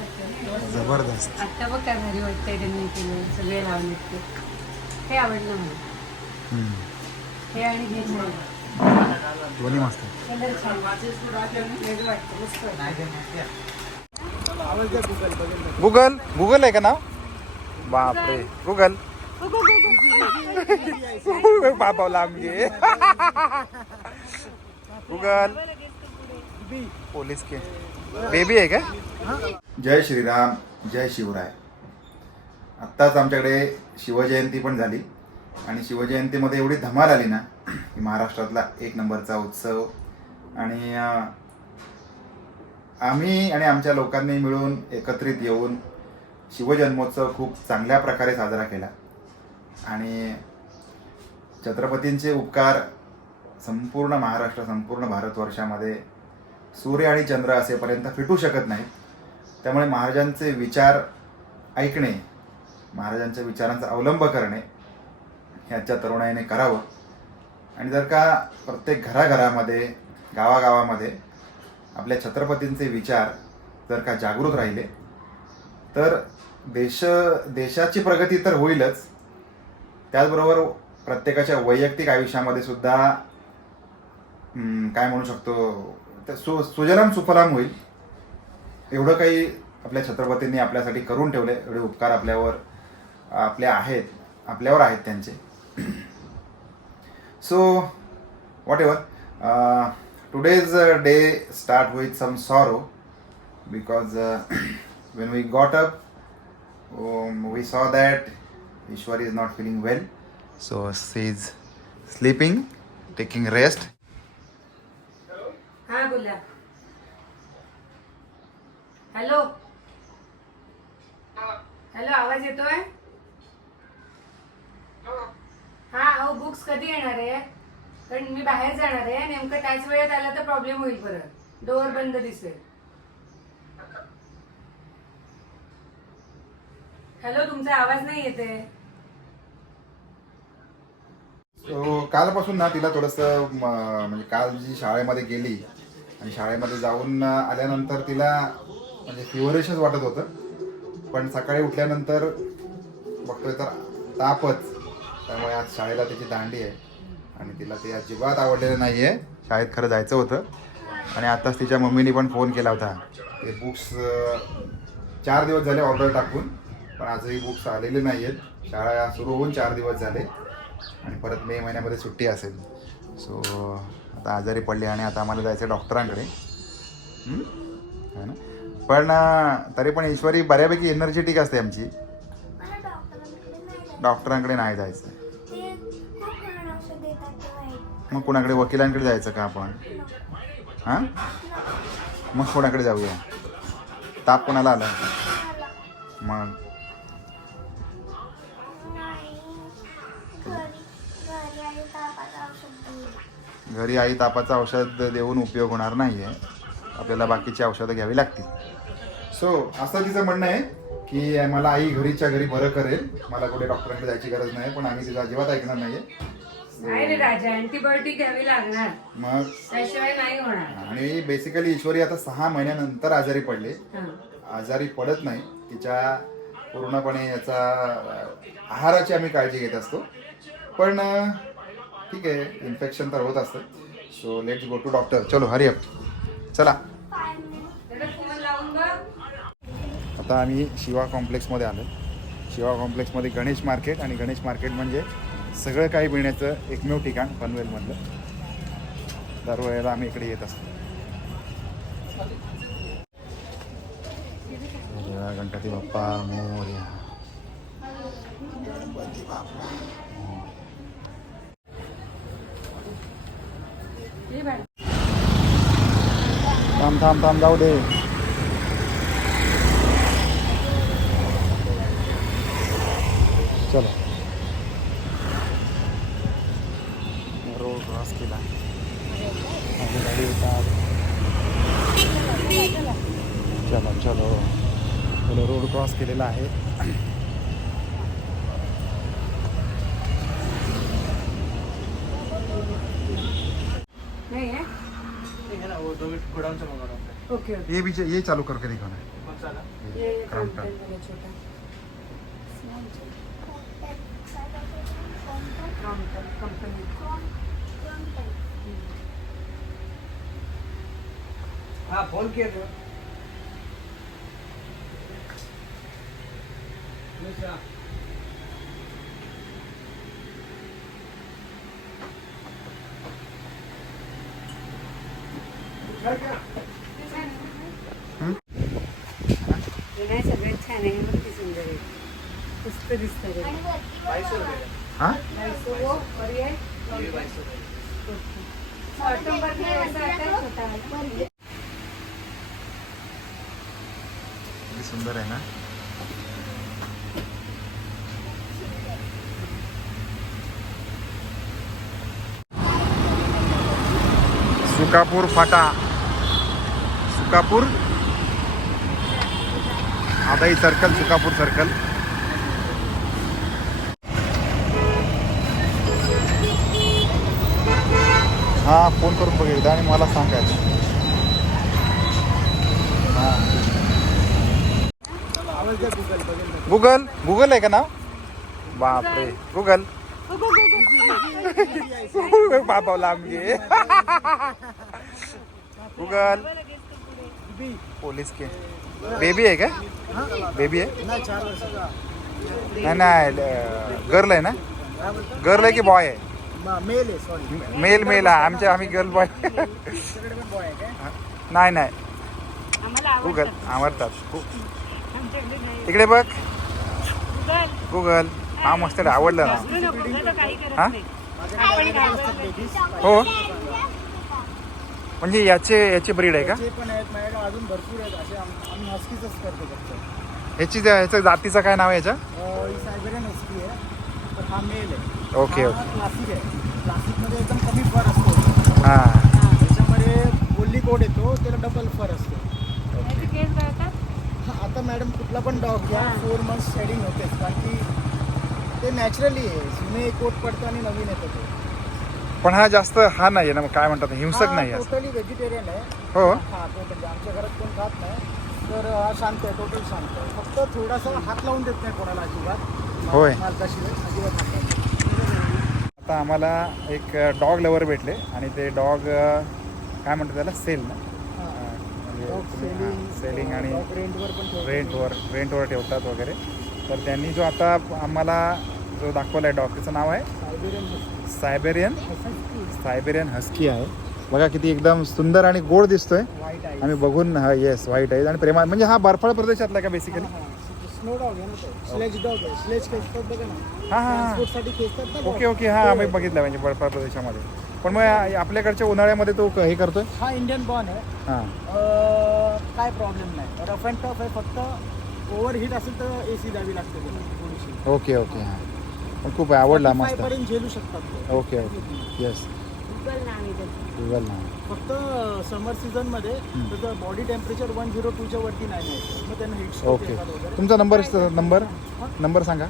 ना. जबरदस्त आत्ता बघ काय भारी वाटतंय त्यांनी केलं सगळे लावले ते हे आवडलं मला. हे आणि हे छान दोन्ही मस्त कलर छान वेगळं वाटतं मस्त वाटतं. गुगल गुगल आहे का नाव बापरे गुगल बाबा लांब गे गुगल पोलीस के बेबी आहे का? जय श्रीराम जय शिवराय. आत्ताच आमच्याकडे शिवजयंती पण झाली. आणि शिवजयंतीमध्ये एवढी धमाल आली ना की महाराष्ट्रातला एक नंबरचा उत्सव. आणि आम्ही आणि आमच्या लोकांनी मिळून एकत्रित येऊन शिवजन्मोत्सव खूप चांगल्या प्रकारे साजरा केला. आणि छत्रपतींचे उपकार संपूर्ण महाराष्ट्र संपूर्ण भारतवर्षामध्ये सूर्य आणि चंद्र असेपर्यंत फिटू शकत नाहीत. त्यामुळे महाराजांचे विचार ऐकणे महाराजांच्या विचारांचा अवलंब करणे ह्याच्या तरुणाईने करावं. आणि जर का प्रत्येक घराघरामध्ये गावागावामध्ये आपल्या छत्रपतींचे विचार जर का जागृत राहिले तर देश देशाची प्रगती तर होईलच. त्याचबरोबर प्रत्येकाच्या वैयक्तिक आयुष्यामध्ये सुद्धा काय म्हणू शकतो? सु सुजलाम सुफलाम होईल. एवढं काही आपल्या छत्रपतींनी आपल्यासाठी करून ठेवले. एवढे उपकार आपल्यावर आपले आहेत आपल्यावर आहेत त्यांचे. So whatever today's day start with some sorrow because when we got up we saw that Ishwar is not feeling well so she is sleeping taking rest हा बोला. हॅलो. हॅलो आवाज येतोय? हा. अहो बुक्स कधी येणार आहे? कारण मी बाहेर जाणार आहे नेमकं त्याच वेळेत आला तर प्रॉब्लेम होईल परत. डोअर बंद दिसेल. हॅलो तुमचा आवाज नाही येते कालपासून ना तिला थोडंसं म्हणजे काल जी शाळेमध्ये गेली आणि शाळेमध्ये जाऊन आल्यानंतर तिला म्हणजे फिवरिशच वाटत होतं. पण सकाळी उठल्यानंतर बघतोय तर तापच. त्यामुळे आज शाळेला तिची दांडी आहे. आणि तिला ते अजिबात आवडलेलं नाही आहे शाळेत खरं जायचं होतं. आणि आत्ताच तिच्या मम्मीने पण फोन केला होता. ते बुक्स चार दिवस झाले ऑर्डर टाकून. पण आजही बुक्स आलेले नाही आहेत शाळा सुरू होऊन चार दिवस झाले. आणि परत मे महिन्यामध्ये सुट्टी असेल. सो आता आजारी पडली आणि आता आम्हाला जायचं डॉक्टरांकडे. ना? पण तरी पण ईश्वरी बऱ्यापैकी एनर्जेटिक असते आमची. डॉक्टरांकडे नाही जायचं. मग कुणाकडे वकिलांकडे जायचं का आपण? हां? मग कोणाकडे जाऊया? ताप कोणाला आला? मग? घरी आई तापाचं औषध देऊन उपयोग होणार नाही आहे आपल्याला बाकीची औषधं घ्यावी लागतील. सो असं तिचं म्हणणं आहे की मला आई घरीच्या घरी बरं करेल. मला कुठे डॉक्टरांकडे जायची गरज नाही पण आम्ही तिला अजिबात ऐकणार नाही नाही रे राजा अँटीबायोटिक घ्यावी लागणार. मग? त्याशिवाय नाही होणार. आणि बेसिकली ईश्वरी आता सहा महिन्यानंतर आजारी पडले. आजारी पडत नाही. तिच्या पूर्णपणे याचा आहाराची आम्ही काळजी घेत असतो. पण ठीक आहे इन्फेक्शन तर होत असतं. So let's go to doctor चलो हरी अप चला. आता आम्ही शिवा कॉम्प्लेक्समध्ये आलो. शिवा कॉम्प्लेक्समध्ये गणेश मार्केट आणि गणेश मार्केट म्हणजे सगळं काही मिळण्याचं एकमेव ठिकाण पनवेलमधलं. दरवेळेला आम्ही इकडे येत असतो. गणपती बाप्पा मोर्या. गणपती बाप्पा हे बाळ. थांब थांब थांब जाऊ दे. चलो. रोड क्रॉस केला. माझी गाडी येतात चलो चलो. चलो रोड क्रॉस केलेला आहे. नाही आहे ओके ओके. ये भी ये चालू करके दिखाना है। ये ये क्रॉम्प्टन. क्रॉम्प्टन वाला छोटा. क्रॉम्प्टन कंपनी हा फोन केलं निशा. हे नाही सगळ्यात छान आहे मग किती सुंदर आहे मस्त दिसतं ते. बाईसशे रुपये. हा बाईसो वो और ये हे बाईसशे रुपये. ऑक्टोबर में ऐसा आता है छोटा वाला किती सुंदर आहे ना सुकापूर फाटा सुकापूर आदाई सर्कल सुकापूर सर्कल. हा फोन करून बघ एकदा आणि मला सांगायचं. हां. गुगल गुगल आहे का नाव? बापरे गुगल. बाबा लांबगे गुगल. पोलीस के. बेबी आहे का? हा? बेबी आहे? नाही नाही गर्ल आहे ना? गर्ल आहे की बॉय आहे? मेल मेल मेल आहे आमचे आम्ही गर्ल बॉय नाही नाही. गुगल आवडतात. इकडे बघ. गुगल हा मस्त आवडलं ना. हा? हो. म्हणजे याचे याची ब्रीड आहे का? ते पण आहेत माझ्याकडे अजून भरपूर आहेत. असे आम- आम्ही हस्कीच करतो फक्त. ह्याची ह्याचं जातीचं काय नाव आहे याचं? अं, ही सायबेरियन हस्की आहे. तर हा मेल आहे. Okay, okay. क्लासिक आहे. क्लासिकमध्ये एकदम कमी फर असतो. हां. त्याच्यामध्ये बोल्ली कोड येतो त्याला डबल फर असतो. याचे केस गळतात हा, आता मॅडम कुठला पण डॉग घ्या फोर मंथ्स शेडिंग होतेच. कारण की ते नॅचरली आहे. जुने कोट पडतो आणि नवीन येतो ते. पण हा जास्त हा नाही आहे ना मग काय म्हणतात हिंसक नाही आहे असं. टोटली व्हेजिटेरियन आहे हो हा टोटली आमच्या घरात कोण खात नाही तर हा शांत आहे टोटल शांत आहे फक्त थोडासा हात लावून देत नाही कोणाला अजिबात होय. मालकाशिवाय अजिबात हात लावून देत नाही. आता आम्हाला एक डॉग लवर भेटले आणि ते डॉग काय म्हणतात त्याला सेल ना. अं, म्हणजे सेलिंग आणि ठेवतो. रेंटवर रेंटवर ठेवतात वगैरे तर त्यांनी जो आता आम्हाला जो दाखवला आहे डॉग त्याचं नाव आहे. सायबेरियन. सायबेरियन हस्की आहे. बघा किती एकदम सुंदर आणि गोड दिसतोय. आम्ही बघून हा येस व्हाईट आहे आणि प्रेमा म्हणजे हा बर्फाळ प्रदेशातला का बेसिकली हां हां. ओके. ओके हा आम्ही. बघितलं म्हणजे बर्फाळ प्रदेशामध्ये. पण मग आपल्याकडच्या उन्हाळ्यामध्ये तो हे करतोय? हा इंडियन बॉर्न आहे. हां. काय प्रॉब्लेम नाही. रफ अँड टफ आहे. फक्त ओव्हर हिट असेल तर ए सी द्यावी लागते ओके ओके हां. पण खूप आवडला 45 मस्त. पर्यंत झेलू शकतात. Okay okay. येस गुगल नाव आहे त्याचं. गुगल ना फक्त समर सीझनमध्ये हम्म. त्याचं बॉडी टेम्परेचर वन झिरो टूच्या वरती नाही न्यायचं मग त्यांना हिट ओके. तुमचा नंबर नंबर नंबर सांगा.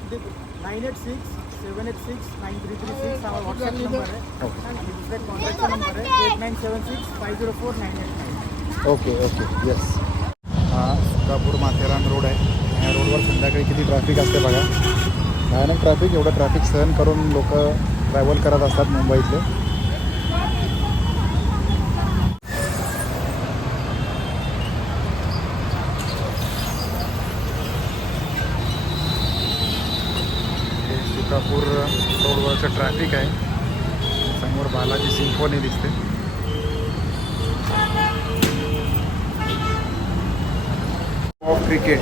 Nine eight six seven eight six nine three three six हा व्हॉट्सअप नंबर आहे. ओके. आणि दुसरा एक कॉन्टॅक्टचा नंबर आहे. Eight nine seven six five zero four nine eight nine okay okay. Yes हा सुकापूर माथेरान रोड आहे. या रोडवर संध्याकाळी किती ट्रॅफिक असते बघा. भयानक ट्रॅफिक एवढं ट्रॅफिक सहन करून लोक ट्रॅव्हल करत असतात मुंबईतले. हे रोडवरचं ट्रॅफिक आहे. समोर बालाजी सिम्फोनी दिसते. ऑफ क्रिकेट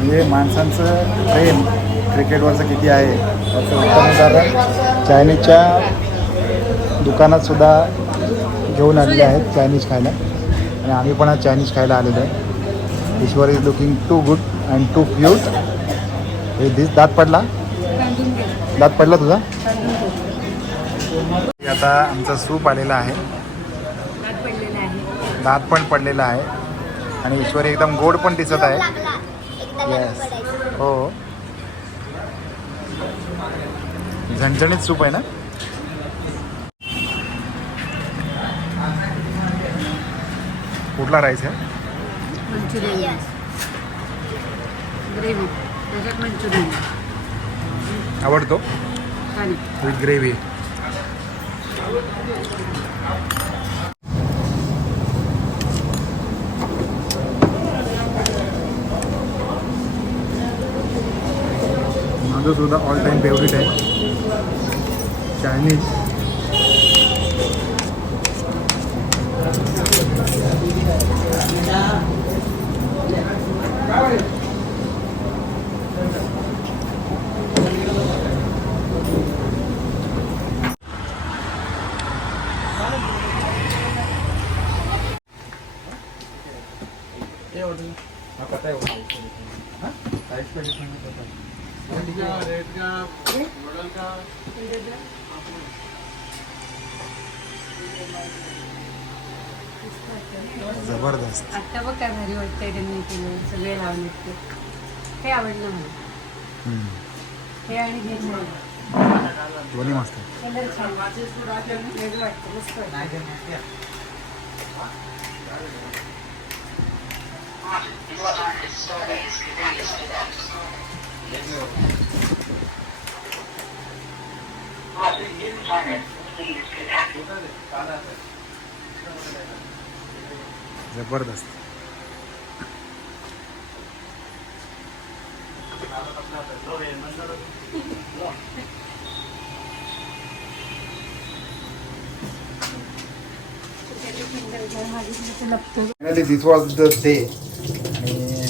म्हणजे माणसांचं प्रेम क्रिकेटवरचं किती आहे याचं उत्तम उदाहरण चायनीजच्या दुकानात सुद्धा घेऊन आलेले आहेत चायनीज खायला. आणि आम्ही पण आज चायनीज खायला आलेलो आहे. Ishwar is looking too good and too cute हे दिस दात पडला? दात पडला तुझा? आता आमचा सूप आलेला आहे. दात पडलेला आहे. दात पण पडलेला आहे. आणि ईश्वरी एकदम गोड पण दिसत आहे. येस हो. झणझणीत सूप आहे ना? कुठला राईस आहे? मंचुरियन. ग्रेव्ही. त्याच्यात मंचुरियन. आवडतो? विथ ग्रेव्ही माझं सुद्धा ऑल टाईम फेवरेट आहे. चायनीज जबरदस्त. आत्ता बघ काय भारी वाटतंय त्यांनी केलं सगळे लावले ते हे आवडलं मला. हे आणि हे दोन्ही मस्त आहे. कलर छान. वेगळं वाटतं मस्त वाटतं. जबरदस्त. दिस वॉज द डे आणि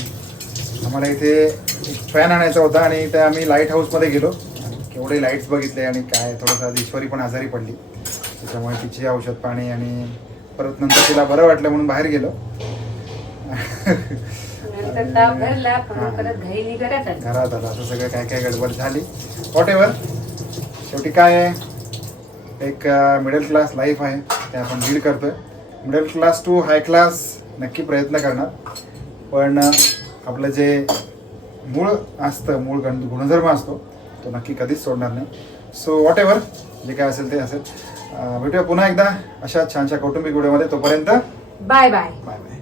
आम्हाला इथे एक फॅन आणायचा होता आणि त्या आम्ही लाइट हाऊसमध्ये गेलो. केवढे लाईट्स बघितले आणि काय थोडंसं ईश्वरी पण आजारी पडली. त्याच्यामुळे तिची औषध पाणी आणि परत नंतर तिला बरं वाटलं म्हणून बाहेर गेलो. घरात आली असं सगळं काय काय गडबड झाली. वॉट एव्हर शेवटी काय आहे? एक मिडल क्लास लाईफ आहे. ते आपण लीड करतोय. Middle class to high class नक्की प्रयत्न करणार. पण आपलं जे मूळ असतं मूळ गण गुणधर्म असतो तो नक्की कधीच सोडणार नाही. सो वॉट एव्हर जे काय असेल ते असेल. भेटूया पुन्हा एकदा अशा छानशा कौटुंबिक व्हिडिओमध्ये तोपर्यंत बाय बाय. Bye bye.